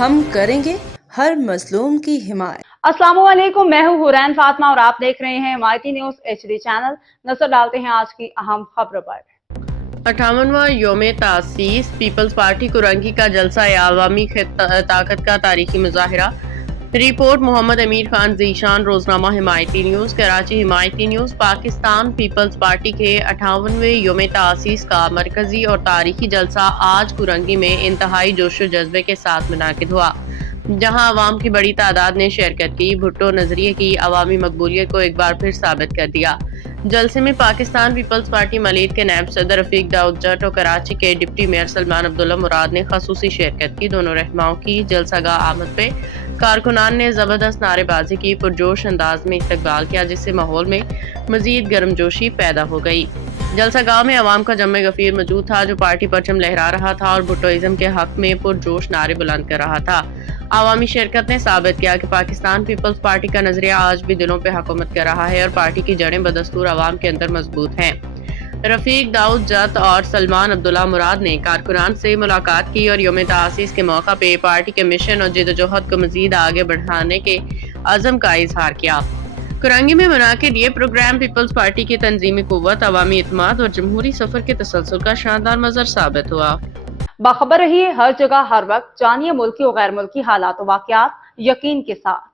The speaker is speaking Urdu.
ہم کریں گے ہر مظلوم کی حمایت۔ السلام علیکم، میں ہوں حورین فاطمہ اور آپ دیکھ رہے ہیں MIT نیوز HD چینل۔ نظر ڈالتے ہیں آج کی اہم خبروں پر۔ 58واں یوم تاسیس پیپلز پارٹی کرنگی کا جلسہ عوامی طاقت کا تاریخی مظاہرہ۔ رپورٹ محمد امیر خان ذیشان، روزنامہ حمایتی نیوز، کراچی۔ حمایتی نیوز: پاکستان پیپلز پارٹی کے 58ویں یوم تاسیس کا مرکزی اور تاریخی جلسہ آج کرنگی میں انتہائی جوش و جذبے کے ساتھ منعقد ہوا، جہاں عوام کی بڑی تعداد نے شرکت کی۔ بھٹو نظریے کی عوامی مقبولیت کو ایک بار پھر ثابت کر دیا۔ جلسے میں پاکستان پیپلز پارٹی ملیت کے نائب صدر رفیق داؤد جٹ اور کراچی کے ڈپٹی میئر سلمان عبداللہ مراد نے خصوصی شرکت کی۔ دونوں رہنماؤں کی جلسہ گاہ آمد پہ کارکنان نے زبردست نعرے بازی کی، پرجوش انداز میں استقبال کیا، جس سے ماحول میں مزید گرم جوشی پیدا ہو گئی۔ جلسہ گاہ میں عوام کا جم غفیر موجود تھا، جو پارٹی پرچم لہرا رہا تھا اور بھٹوازم کے حق میں پرجوش نعرے بلند کر رہا تھا۔ عوامی شرکت نے ثابت کیا کہ پاکستان پیپلز پارٹی کا نظریہ آج بھی دلوں پہ حکومت کر رہا ہے اور پارٹی کی جڑیں بدستور عوام کے اندر مضبوط ہیں۔ رفیق داؤد جٹ اور سلمان عبداللہ مراد نے کارکنان سے ملاقات کی اور یوم تاسیس کے موقع پہ پارٹی کے مشن اور جدوجہد کو مزید آگے بڑھانے کے عزم کا اظہار کیا۔ کرنگی میں منعقد یہ پروگرام پیپلز پارٹی کی تنظیمی قوت، عوامی اعتماد اور جمہوری سفر کے تسلسل کا شاندار مظہر ثابت ہوا۔ باخبر رہیے ہر جگہ ہر وقت، جانیے ملکی و غیر ملکی حالات و واقعات یقین کے ساتھ۔